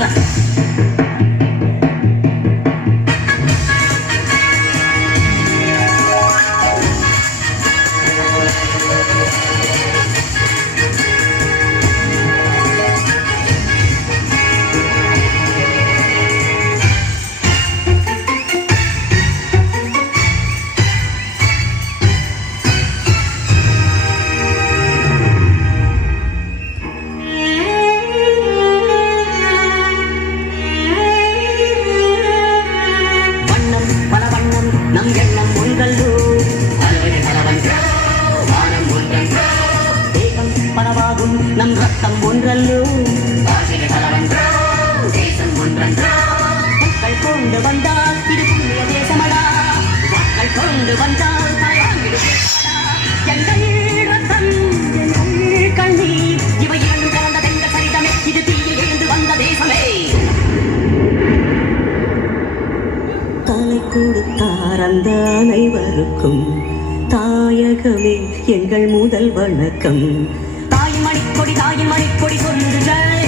না நம் எண்ணம் உங்கல்லூ தேகம் பலவாகும் நம் ரத்தம் ஒன்றல்லோ. கொண்டு வந்தால் இது புண்ணிய தேசமடா. கொண்டு வந்தால் தலை அந்த அனைவருக்கும் தாயகமே எங்கள் முதல் வணக்கம். தாயின் மணிக்கொடி தாயின் மணிக்கொடி சொல்லுங்கள்.